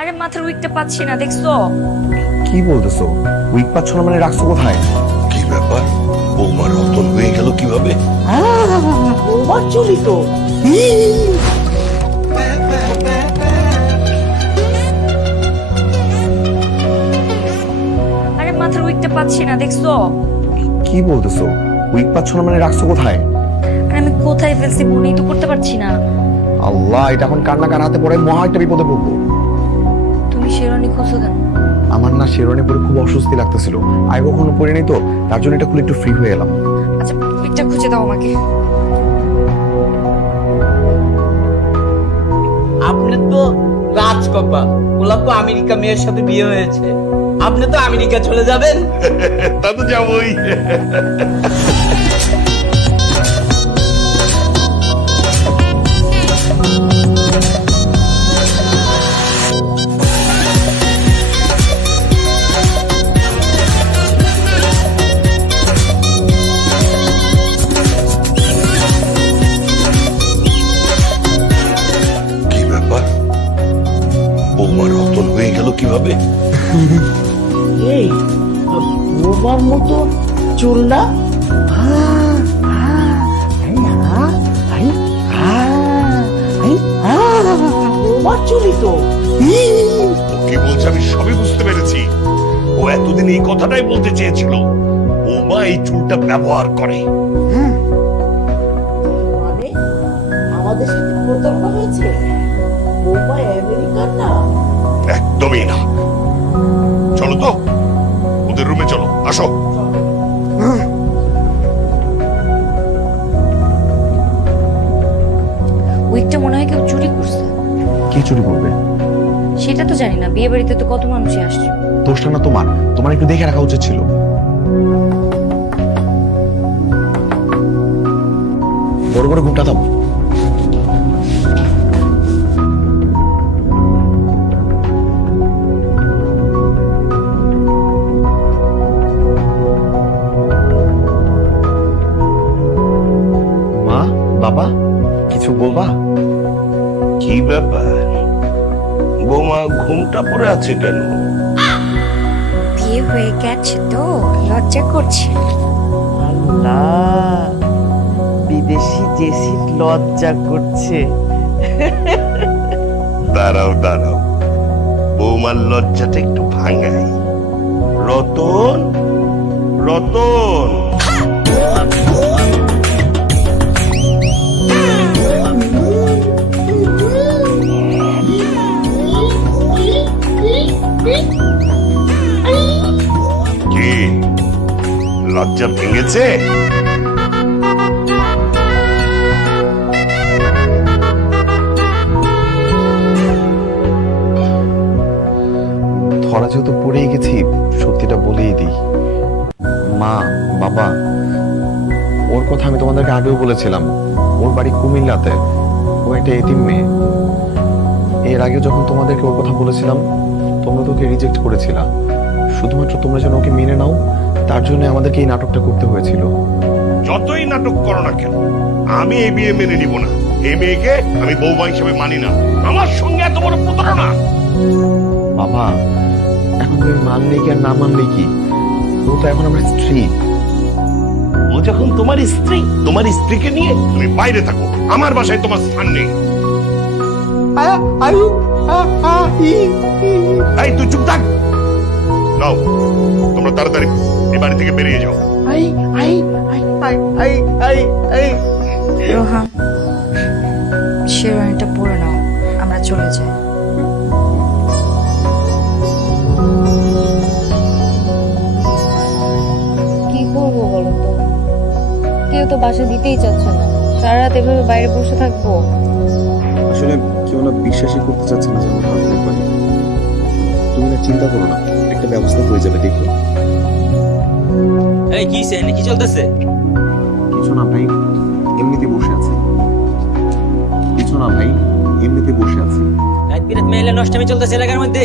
আরে মাথার উইকটা পাচ্ছি না, দেখছো? কি বলতেছো? উইক পাচ্ছ না মানে রাখছো কোথায়? কি ব্যাপার, বৌমার রতন হয়ে গেল কিভাবে? বৌমার চুরি তো। আরে মাথার উইকটা পাচ্ছি না, দেখছো? কি বলতেছো? উইক পাচ্ছ না মানে রাখছো কোথায়? আরে আমি কোথায় ফেলছি মনেই তো করতে পারছি না। আল্লাহ, এটা এখন কান্না কার হাতে পড়ে মহা একটা বিপদে পড়বো। তুমি শেরওয়ানি খুঁজছো কেন? আমার না শেরওয়ানি পরে খুব অস্বস্তি লাগতেছিল, আগে কখনো পরিনি তো, তার জন্য এটা খুলে একটু ফ্রি হয়ে এলাম। আচ্ছা উইকটা খুঁজে দাও আমাকে। আপনি তো রাজকপা, ওলা তো আমেরিকা মেয়ের সাথে বিয়ে হয়েছে, আপনি তো আমেরিকা চলে যাবেন। তা তো যাবই। কি ব্যাপার, বৌমার রতন হয়ে গেল কিভাবে? এই বৌমার মতো চুল না? বৌমার চুরি তো। ও কি বলছে আমি সবই বুঝতে পেরেছি। ও এতদিন এই কথাটাই বলতে চেয়েছিল, বৌমা এই চুলটা ব্যবহার করে। মানে আমাদের সাথে প্রতারণা হয়েছে। বৌমা আমেরিকার না। একদমই না। চলো তো, ওদের রুমে চলো, আসো। উইকটা মনে হয় কেউ চুরি করছে। কি চুরি করবে? সেটা তো জানি না, বিয়ে বাড়িতে তো কত মানুষই আসছে। দোষটা না তোমার, তোমার একটু দেখে রাখা উচিত ছিল। বড় বড় ঘুমটা দাও। মা, বাবা, কিছু বলবা? কি ব্যাপার, বৌমা ঘুমটা পড়ে আছে কেন? বিয়ে হয়ে গেছে তো লজ্জা করছে। আল্লাহ, বিদেশি জেসির লজ্জা করছে। দাঁড়াও দাঁড়াও, বৌমার লজ্জাটা একটু ভাঙাই। রতন, রতন, কি লজ্জা ভেঙেছে? ধরা যেহেতু পড়েই গেছি, সত্যিটা বলেই দিই। মা, বাবা, ওর কথা আমি তোমাদেরকে আগেও বলেছিলাম। ওর বাড়ি কুমিল্লাতে, ও একটা এতিম মেয়ে। এর আগে যখন তোমাদেরকে ওর কথা বলেছিলাম, তোমরা তো ওকে রিজেক্ট করেছিলা। শুধুমাত্র তোমরা যেন ওকে মেনে নাও, তার জন্য আমাদেরকে এই নাটকটা করতে হয়েছিল। যতই নাটক করো না কেন, আমি এই বিয়ে মেনে নিব না। এই মেয়েকে আমি বৌমা হিসেবে মানি না। আমার সঙ্গে এত বড় প্রতারণা। বাবা, এখন তুমি মানলে কি আর না মানলে কি? ও তো এখন আমার স্ত্রী। ও যখন তোমার স্ত্রী, তোমার স্ত্রীকে নিয়ে তুমি বাইরে থাকো, আমার বাসায় তোমার স্থান নেই। এই তুই চুপ থাক। নাও, তোমরা তাড়াতাড়ি এই বাড়ি থেকে বেরিয়ে যাও। রোহান, শেরওয়ানিটা পরে নাও, আমরা চলে যাই। কি করবো বলো তো, কেউ তো বাসা দিতেই চাচ্ছে না। সারা রাত এভাবে বাইরে বসে থাকবো। আসলে কেউ না বিশ্বাসই করতে চাচ্ছে না যে আমরা থাকতে পারি। তুমি না চিন্তা করো না, একটা ব্যবস্থা হয়ে যাবে, দেখো। এই কি সেন কি চলতেছে? কিছু না ভাই, এমনিতে বসে আছে। কিছু না ভাই, এমনিতে বসে আছে। রাত বিরাত মেলে নষ্টামি চলতেছে এলাকার মধ্যে।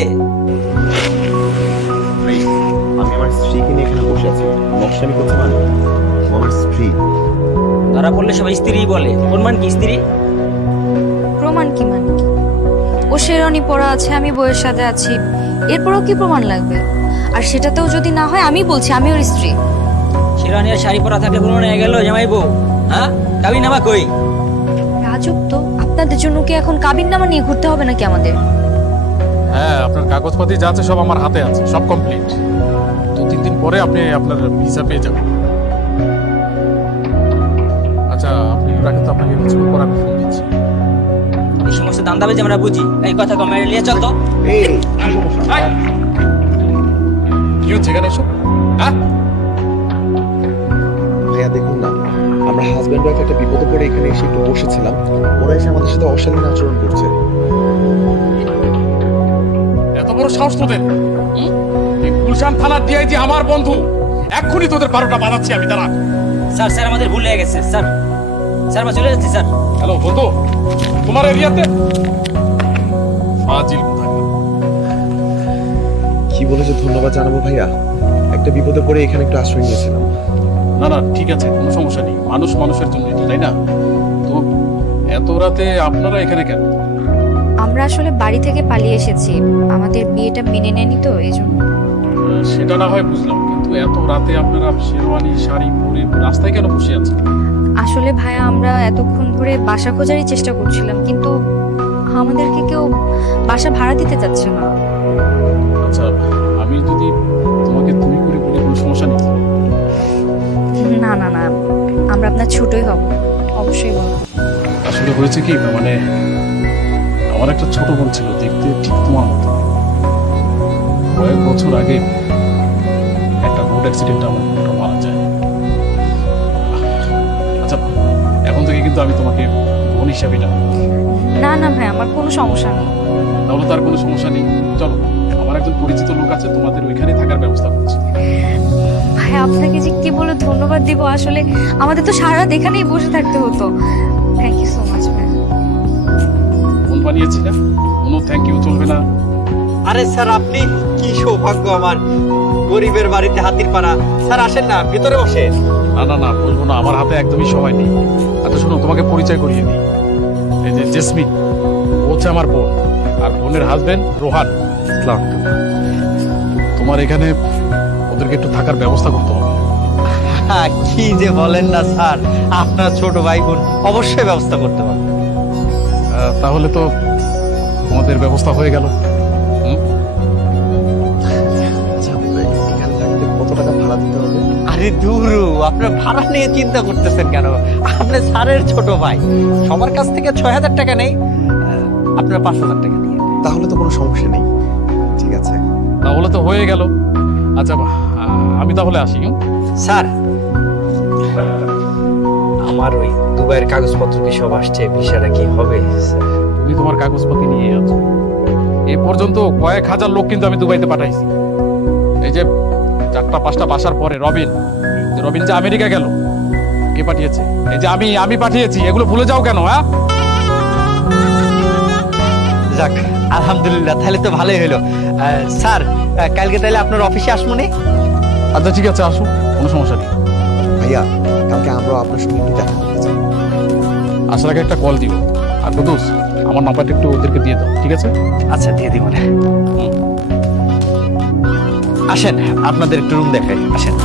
ভাই, আমি আমার স্ত্রীকে নিয়ে এখানে বসে আছি। নকশামি করতে পারি, ও আমার স্ত্রী। ধরা পড়লে সবাই স্ত্রী বলে, প্রমাণ কি স্ত্রী? প্রমাণ কি মানে কি? ও ও শেরওয়ানি পরা আছে, আমি বইয়ের সাথে আছি, এরপরও কি প্রমাণ লাগবে? আর সেটাতেও যদি না হয়, আমি বলছি আমি ওর স্ত্রী। শেরওয়ানি আর শাড়ি পরা থাকলে কোনো নিয়ে গেল জামাই বউ? হ্যাঁ, কাবিন নামা কই? রাজব তো, আপনাদের জন্য কি এখন কাবিননামা নিয়ে ঘুরতে হবে নাকি আমাদের? হ্যাঁ, আপনার কাগজপাতি যা আছে সব আমার হাতে আছে, সব কমপ্লিট। 2-3 দিন পরে আপনি আপনার ভিসা পেয়ে যাবেন। আচ্ছা, আপনি রাখেন তো, আপনাকে কিছু পর আমি ফোন দিচ্ছি। এই সমস্ত দান্দাবাজি আমরা বুঝি, এই কথা কম নিয়ে চল তো। এই, কি হচ্ছে এখানে এসব? হ্যাঁ, ভাইয়া দেখুন না, আমরা হাজব্যান্ড ওয়াইফ একটা বিপদে পড়ে এখানে এসে একটু বসেছিলাম, ওরা এসে আমাদের সাথে অশালীন আচরণ করছে। এত বড় সাহস তোদের? এই গুলশান থানার ডিআইজি আমার বন্ধু, এক্ষুনি তোদের 12টা বাজাচ্ছি আমি, দাঁড়া। স্যার স্যার আমাদের ভুল হয়ে গেছে স্যার, স্যার আমরা চলে যাচ্ছি স্যার। হ্যালো বন্ধু, তোমার এরিয়াতে ফাজিল কোথাকার। কি বলে যে ধন্যবাদ জানাবো ভাইয়া, একটা বিপদে পড়ে এখানে একটু আশ্রয় নিয়েছিলাম। না না, ঠিক আছে, কোনো সমস্যা নেই, মানুষ মানুষের জন্য এটা, তাই না? তো এত রাতে আপনারা এখানে কেন? আমরা আসলে বাড়ি থেকে পালিয়ে এসেছি, আমাদের বিয়েটা মেনে নেয়নি তো, এই জন্য। সেটা না হয় বুঝলাম, কিন্তু এত রাতে আপনারা শেরওয়ানি শাড়ি পরে রাস্তায় কেন বসে আছেন? আসলে ভাইয়া, আমরা এতক্ষণ ধরে বাসা খোঁজারই চেষ্টা করছিলাম, কিন্তু আমাদেরকে কেউ বাসা ভাড়া দিতে চাচ্ছে না। আচ্ছা, আমি যদি তোমাকে তুমি করে বলি কোনো সমস্যা নেই? না না না, আমরা আপনার ছোটই হব, অবশ্যই বলবো। আসলে হয়েছে কি, মানে আমার একটা ছোট বোন ছিল, দেখতে ঠিক তোমার মতো। কয়েক বছর আগে একটা রোড অ্যাক্সিডেন্টে আমার বোনটা মারা যায়। আচ্ছা, এখন থেকে কিন্তু আমি তোমাকে বোন হিসাবে ডাকবো। না না ভাই, আমার কোনো সমস্যা নেই। তাহলে তার কোনো সমস্যা নেই, চলো, আমার একজন পরিচিত লোক আছে, তোমাদের ওইখানে থাকার ব্যবস্থা করছি। ভাই, আপনাকে যে কি বলে ধন্যবাদ দিব, আসলে আমাদের তো সারা রাত এখানেই বসে থাকতে হতো। থ্যাংক ইউ সো মাচ ভাই। ফোন বানিয়েছি না, কোনো থ্যাংক ইউ চলবে না। আরে স্যার, আপনি কি সৌভাগ্য আমার, গরিবের বাড়িতে হাতির পাড়া। স্যার আসেন না, ভিতরে বসেন। না না না, বলবো না, আমার হাতে একদমই সময় নেই। আচ্ছা শোনো, তোমাকে পরিচয় করিয়ে দিই, এই যে জেসমিন, ও হচ্ছে আমার বোন, আর বোনের হাজবেন্ড রোহান। তোমার এখানে ওদেরকে একটু থাকার ব্যবস্থা করতে হবে। কি যে বলেন না স্যার, আপনার ছোট ভাই বোন অবশ্যই ব্যবস্থা করতে পারবে। তাহলে তো তোমাদের ব্যবস্থা হয়ে গেল। আচ্ছা, এখানে থাকতে কত টাকা ভাড়া দিতে হবে? আরে দুরু, আপনার ভাড়া নিয়ে চিন্তা করতেছেন কেন? আপনি স্যারের ছোট ভাই, সবার কাছ থেকে 6,000 টাকা নেই, আপনার 5,000 টাকা নিয়ে। তাহলে তো কোনো সমস্যা নেই, ঠিক আছে। তাহলে তো হয়ে গেল। আচ্ছা, আমি তাহলে আসি। স্যার, আমার ওই দুবাইয়ের কাগজপত্র কি সব আসছে? ভিসাটা কি হবে? তুমি তোমার কাগজপাতি নিয়ে আছো, এ পর্যন্ত কয়েক হাজার লোক কিন্তু আমি দুবাইতে পাঠাইছি। এই যে 4টা-5টা বাসার পরে রবিন যে আমেরিকা গেল, কে পাঠিয়েছে? এই যে আমি পাঠিয়েছি। এগুলো ভুলে যাও কেন? হ্যাঁ, যাক, আলহামদুলিল্লাহ, তাহলে তো ভালোই হলো। স্যার, কালকে তাহলে আপনার অফিসে আসবো নে? আচ্ছা ঠিক আছে, আসো, কোনো সমস্যা নেই। ভাইয়া, কালকে আমরাও আপনার সঙ্গে একটু দেখা করতে চাই। আসার আগে একটা কল দিও। আর কুদুস, আমার নাম্বারটা একটু ওদেরকে দিয়ে দাও, ঠিক আছে? আচ্ছা, দিয়ে দিব না। আসেন, আপনাদের একটু রুম দেখাই, আসেন।